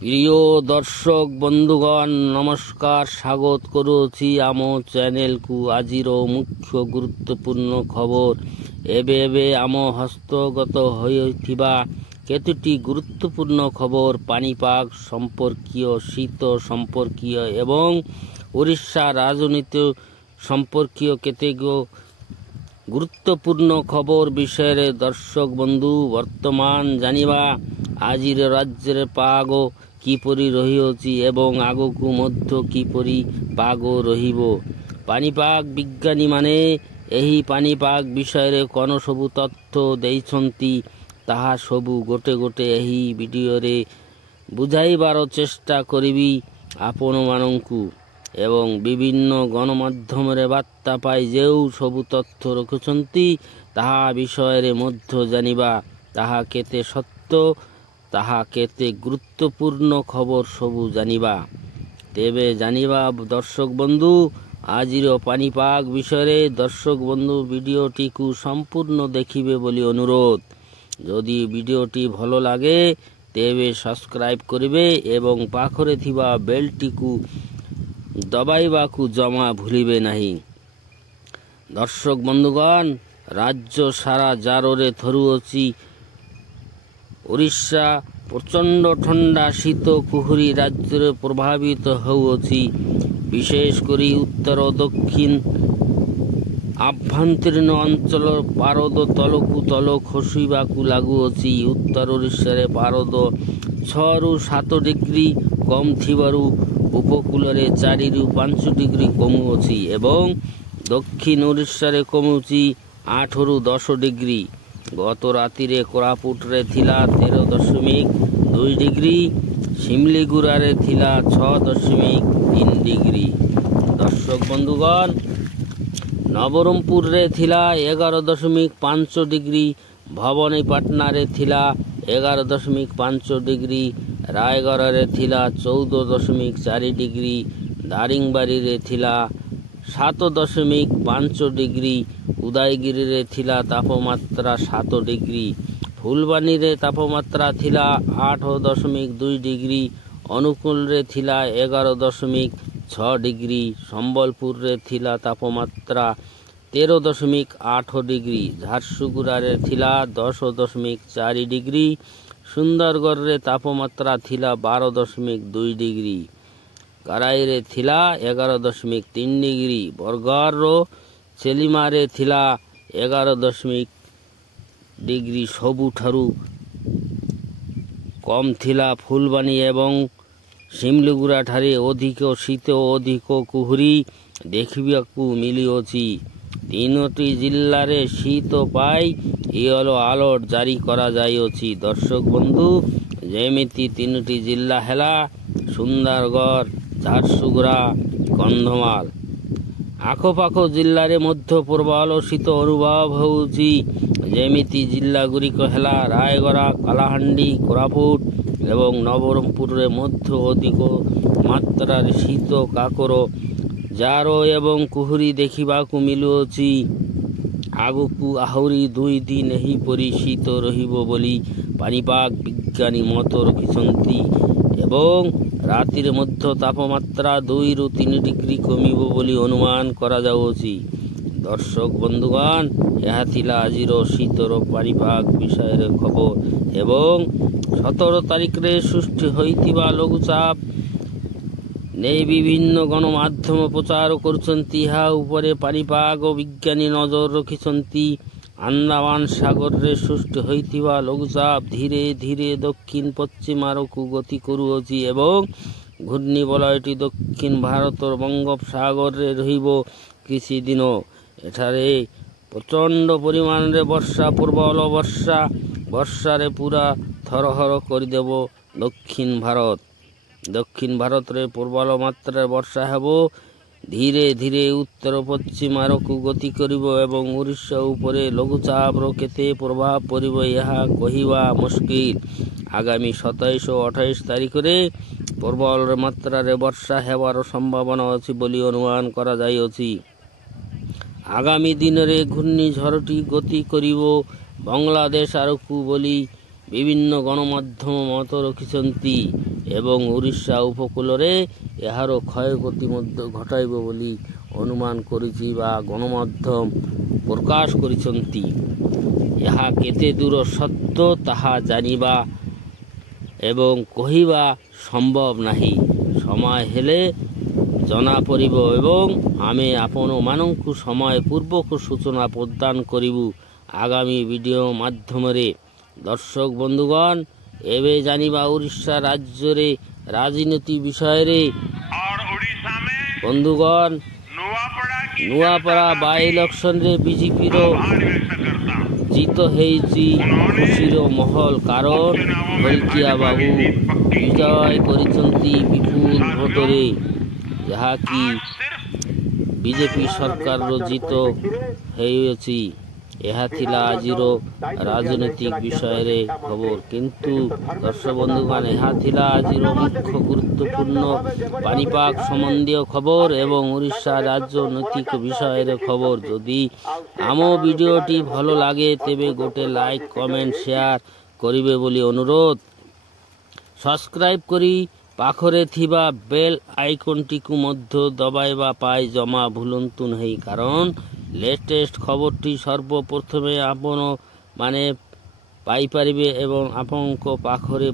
প্রিয় দর্শক বন্ধুগণ নমস্কার, ସ୍ୱାଗତ କରୁଅଛି ଆମ ଚ୍ୟାନେଲକୁ। ଆଜିର ମୁଖ୍ୟ ଗୁରୁତ୍ୱପୂର୍ଣ୍ଣ ଖବର। ଏବେ ଆମ ହସ୍ତଗତ ହୋଇଥିବା କେତୋଟି ଗୁରୁତ୍ୱପୂର୍ଣ୍ଣ ଖବର ପାଣିପାଗ ସମ୍ପର୍କୀୟ, ଶୀତ ସମ୍ପର୍କୀୟ ଏବଂ ଓଡ଼ିଶା ରାଜନୀତି ସମ୍ପର୍କୀୟ କେତେକ ଗୁରୁତ୍ୱପୂର୍ଣ୍ଣ ଖବର ବିଷୟରେ ଦର୍ଶକ ବନ୍ଧୁ ବର୍ତ୍ତମାନ ଜାଣିବା। ଆଜିର ରାଜ୍ୟରେ ପାଗ କିପରି ରହିଅଛି ଏବଂ ଆଗକୁ ମଧ୍ୟ କିପରି ପାଗ ରହିବ। ପାଣିପାଗ ବିଜ୍ଞାନୀମାନେ ଏହି ପାଣିପାଗ ବିଷୟରେ କ'ଣ ସବୁ ତଥ୍ୟ ଦେଇଛନ୍ତି ତାହା ସବୁ ଗୋଟେ ଗୋଟେ ଏହି ଭିଡ଼ିଓରେ ବୁଝାଇବାର ଚେଷ୍ଟା କରିବି ଆପଣମାନଙ୍କୁ। ଏବଂ ବିଭିନ୍ନ ଗଣମାଧ୍ୟମରେ ବାର୍ତ୍ତା ପାଇ ଯେଉଁ ସବୁ ତଥ୍ୟ ରଖୁଛନ୍ତି ତାହା ବିଷୟରେ ମଧ୍ୟ ଜାଣିବା। ତାହା କେତେ ସତ୍ୟ, ତାହା କେତେ ଗୁରୁତ୍ୱପୂର୍ଣ୍ଣ ଖବର ସବୁ ଜାଣିବା। ତେବେ ଜାଣିବା ଦର୍ଶକ ବନ୍ଧୁ ଆଜିର ପାଣିପାଗ ବିଷୟରେ। ଦର୍ଶକ ବନ୍ଧୁ ଭିଡ଼ିଓଟିକୁ ସମ୍ପୂର୍ଣ୍ଣ ଦେଖିବେ ବୋଲି ଅନୁରୋଧ। ଯଦି ଭିଡ଼ିଓଟି ଭଲ ଲାଗେ ତେବେ ସବସ୍କ୍ରାଇବ୍ କରିବେ ଏବଂ ପାଖରେ ଥିବା ବେଲ୍ଟିକୁ ଦବାଇବାକୁ ଜମା ଭୁଲିବେ ନାହିଁ। ଦର୍ଶକ ବନ୍ଧୁଗଣ, ରାଜ୍ୟ ସାରା ଜାରରେ ଥରୁଅଛି ଓଡ଼ିଶା। ପ୍ରଚଣ୍ଡ ଥଣ୍ଡା ଶୀତ କୁହୁଡ଼ି ରାଜ୍ୟରେ ପ୍ରଭାବିତ ହେଉଅଛି। ବିଶେଷ କରି ଉତ୍ତର ଦକ୍ଷିଣ ଆଭ୍ୟନ୍ତରୀଣ ଅଞ୍ଚଳ ପାରଦ ତଳକୁ ତଳ ଖସିବାକୁ ଲାଗୁଅଛି। ଉତ୍ତର ଓଡ଼ିଶାରେ ପାରଦ 6ରୁ 7 ଡିଗ୍ରୀ କମ୍ ଥିବାରୁ ଉପକୂଳରେ 4ରୁ 5 ଡିଗ୍ରୀ କମୁଅଛି ଏବଂ ଦକ୍ଷିଣ ଓଡ଼ିଶାରେ କମୁଛି 8ରୁ 10 ଡିଗ୍ରୀ। ଗତ ରାତିରେ କୋରାପୁଟରେ ଥିଲା 13.2 ଡିଗ୍ରୀ, ସିମିଲିଗୁରାରେ ଥିଲା 6.3 ଡିଗ୍ରୀ। ଦର୍ଶକ ବନ୍ଧୁଗଣ, ନବରଙ୍ଗପୁରରେ ଥିଲା 11.5 ଡିଗ୍ରୀ, ଭବାନୀପାଟଣାରେ ଥିଲା 11.5 ଡିଗ୍ରୀ, ରାୟଗଡ଼ାରେ ଥିଲା 14.4 ଡିଗ୍ରୀ, ଦାରିଙ୍ଗବାଡ଼ିରେ ଥିଲା 7.5 ଡିଗ୍ରୀ, ଉଦୟଗିରିରେ ଥିଲା ତାପମାତ୍ରା 7 ଡିଗ୍ରୀ, ଫୁଲବାଣୀରେ ତାପମାତ୍ରା ଥିଲା 8.2 ଡିଗ୍ରୀ, ଅନୁଗୁଳରେ ଥିଲା 11.6 ଡିଗ୍ରୀ, ସମ୍ବଲପୁରରେ ଥିଲା ତାପମାତ୍ରା 13.8 ଡିଗ୍ରୀ, ଝାରସୁଗୁଡ଼ାରେ ଥିଲା 10.4 ଡିଗ୍ରୀ, ସୁନ୍ଦରଗଡ଼ରେ ତାପମାତ୍ରା ଥିଲା 12.2 ଡିଗ୍ରୀ, କାରାଇରେ ଥିଲା 11.3 ଡିଗ୍ରୀ, ବରଗଡ଼ର ଚେଲିମାରେ ଥିଲା 11.0 ଡିଗ୍ରୀ। ସବୁଠାରୁ କମ୍ ଥିଲା ଫୁଲବାଣୀ ଏବଂ ସିମିଲିଗୁରାଠାରେ। ଅଧିକ ଶୀତ ଓ ଅଧିକ କୁହୁଡ଼ି ଦେଖିବାକୁ ମିଳିଅଛି। 3ଟି ଜିଲ୍ଲାରେ ଶୀତ ପାଇଁ ୟେଲୋ ଆଲର୍ଟ ଜାରି କରାଯାଇଅଛି। ଦର୍ଶକ ବନ୍ଧୁ, ଯେମିତି 3ଟି ଜିଲ୍ଲା ହେଲା ସୁନ୍ଦରଗଡ଼, ଝାରସୁଗୁଡ଼ା, କନ୍ଧମାଳ। ଆଖପାଖ ଜିଲ୍ଲାରେ ମଧ୍ୟ ପ୍ରବଳ ଶୀତ ଅନୁଭବ ହେଉଛି। ଯେମିତି ଜିଲ୍ଲାଗୁଡ଼ିକ ହେଲା ରାୟଗଡ଼ା, କଳାହାଣ୍ଡି, କୋରାପୁଟ ଏବଂ ନବରଙ୍ଗପୁରରେ ମଧ୍ୟ ଅଧିକ ମାତ୍ରାରେ ଶୀତ, କାକର, ଜାର ଏବଂ କୁହୁଡ଼ି ଦେଖିବାକୁ ମିଳୁଅଛି। ଆଗକୁ ଆହୁରି 2 ଦିନ ଏହିପରି ଶୀତ ରହିବ ବୋଲି ପାଣିପାଗ ବିଜ୍ଞାନୀ ମତ ରଖିଛନ୍ତି ଏବଂ ରାତିରେ ମଧ୍ୟ ତାପମାତ୍ରା 2ରୁ 3 ଡିଗ୍ରୀ କମିବ ବୋଲି ଅନୁମାନ କରାଯାଉଅଛି। ଦର୍ଶକ ବନ୍ଧୁଗଣ, ଏହା ଥିଲା ଆଜିର ଶୀତର ପାଣିପାଗ ବିଷୟରେ ଖବର। ଏବଂ 17 ତାରିଖରେ ସୃଷ୍ଟି ହୋଇଥିବା ଲଘୁଚାପ ନେଇ ବିଭିନ୍ନ ଗଣମାଧ୍ୟମ ପ୍ରଚାର କରୁଛନ୍ତି। ଏହା ଉପରେ ପାଣିପାଗ ବିଜ୍ଞାନୀ ନଜର ରଖିଛନ୍ତି। ଆଣ୍ଡାମାନ ସାଗରରେ ସୃଷ୍ଟି ହୋଇଥିବା ଲଘୁଚାପ ଧୀରେ ଧୀରେ ଦକ୍ଷିଣ ପଶ୍ଚିମ ଆଡ଼କୁ ଗତି କରୁଅଛି ଏବଂ ଘୂର୍ଣ୍ଣିବଳୟଟି ଦକ୍ଷିଣ ଭାରତର ବଙ୍ଗୋପସାଗରରେ ରହିବ କିଛି ଦିନ। ଏଠାରେ ପ୍ରଚଣ୍ଡ ପରିମାଣରେ ବର୍ଷା, ପ୍ରବଳ ବର୍ଷାରେ ପୁରା ଥରହର କରିଦେବ ଦକ୍ଷିଣ ଭାରତ। ଦକ୍ଷିଣ ଭାରତରେ ପ୍ରବଳ ମାତ୍ରାରେ ବର୍ଷା ହେବ। ଧୀରେ ଧୀରେ ଉତ୍ତର ପଶ୍ଚିମ ଆଡ଼କୁ ଗତି କରିବ ଏବଂ ଓଡ଼ିଶା ଉପରେ ଲଘୁଚାପର କେତେ ପ୍ରଭାବ ପଡ଼ିବ ଏହା କହିବା ମୁସ୍କିଲ। ଆଗାମୀ 27 ଓ 28 ତାରିଖରେ ପ୍ରବଳ ମାତ୍ରାରେ ବର୍ଷା ହେବାର ସମ୍ଭାବନା ଅଛି ବୋଲି ଅନୁମାନ କରାଯାଇଅଛି। ଆଗାମୀ ଦିନରେ ଘୂର୍ଣ୍ଣିଝଡ଼ଟି ଗତି କରିବ ବାଂଲାଦେଶ ଆଡ଼କୁ ବୋଲି ବିଭିନ୍ନ ଗଣମାଧ୍ୟମ ମତ ରଖିଛନ୍ତି ଏବଂ ଓଡ଼ିଶା ଉପକୂଳରେ ଏହାର କ୍ଷୟକ୍ଷତି ମଧ୍ୟ ଘଟାଇବ ବୋଲି ଅନୁମାନ କରିଛି ବା ଗଣମାଧ୍ୟମ ପ୍ରକାଶ କରିଛନ୍ତି। ଏହା କେତେ ଦୂର ସତ୍ୟ ତାହା ଜାଣିବା ଏବଂ କହିବା ସମ୍ଭବ ନାହିଁ। ସମୟ ହେଲେ ଜଣାପଡ଼ିବ ଏବଂ ଆମେ ଆପଣମାନଙ୍କୁ ସମୟ ପୂର୍ବକ ସୂଚନା ପ୍ରଦାନ କରିବୁ ଆଗାମୀ ଭିଡ଼ିଓ ମାଧ୍ୟମରେ। ଦର୍ଶକ ବନ୍ଧୁଗଣ, ଏବେ ଜାଣିବା ଓଡ଼ିଶା ରାଜ୍ୟରେ ରାଜନୀତି ବିଷୟରେ। ବନ୍ଧୁଗଣ, ନୂଆପଡ଼ା ବାଇ ଇଲେକ୍ସନରେ ବିଜେପିର ଜିତ ହେଇଛି ଖୁସିର ମାହୋଲ, କାରଣ ଭଲକିଆ ବାବୁ ବିଜୟ କରିଛନ୍ତି ବିପୁଳ ଭୋଟରେ, ଯାହାକି ବିଜେପି ସରକାରର ଜିତ ହେଇଅଛି। ଏହା ଥିଲା ଆଜିର ରାଜନୈତିକ ବିଷୟରେ ଖବର। କିନ୍ତୁ ଦର୍ଶକ ବନ୍ଧୁଗଣ, ଏହା ଥିଲା ଆଜିର ମୁଖ୍ୟ ଗୁରୁତ୍ୱପୂର୍ଣ୍ଣ ପାଣିପାଗ ସମ୍ବନ୍ଧୀୟ ଖବର ଏବଂ ଓଡ଼ିଶା ରାଜନୈତିକ ବିଷୟରେ ଖବର। ଯଦି ଆମ ଭିଡ଼ିଓଟି ଭଲ ଲାଗେ ତେବେ ଗୋଟେ ଲାଇକ୍, କମେଣ୍ଟ, ସେୟାର କରିବେ ବୋଲି ଅନୁରୋଧ। ସବସ୍କ୍ରାଇବ୍ କରି ପାଖରେ ଥିବା ବେଲ୍ ଆଇକନ୍ଟିକୁ ମଧ୍ୟ ଦବାଇବା ପାଇଁ ଜମା ଭୁଲନ୍ତୁ ନାହିଁ, କାରଣ ଲେଟେଷ୍ଟ ଖବରଟି ସର୍ବପ୍ରଥମେ ଆପଣମାନେ ପାଇପାରିବେ ଏବଂ ଆପଣଙ୍କ ପାଖରେ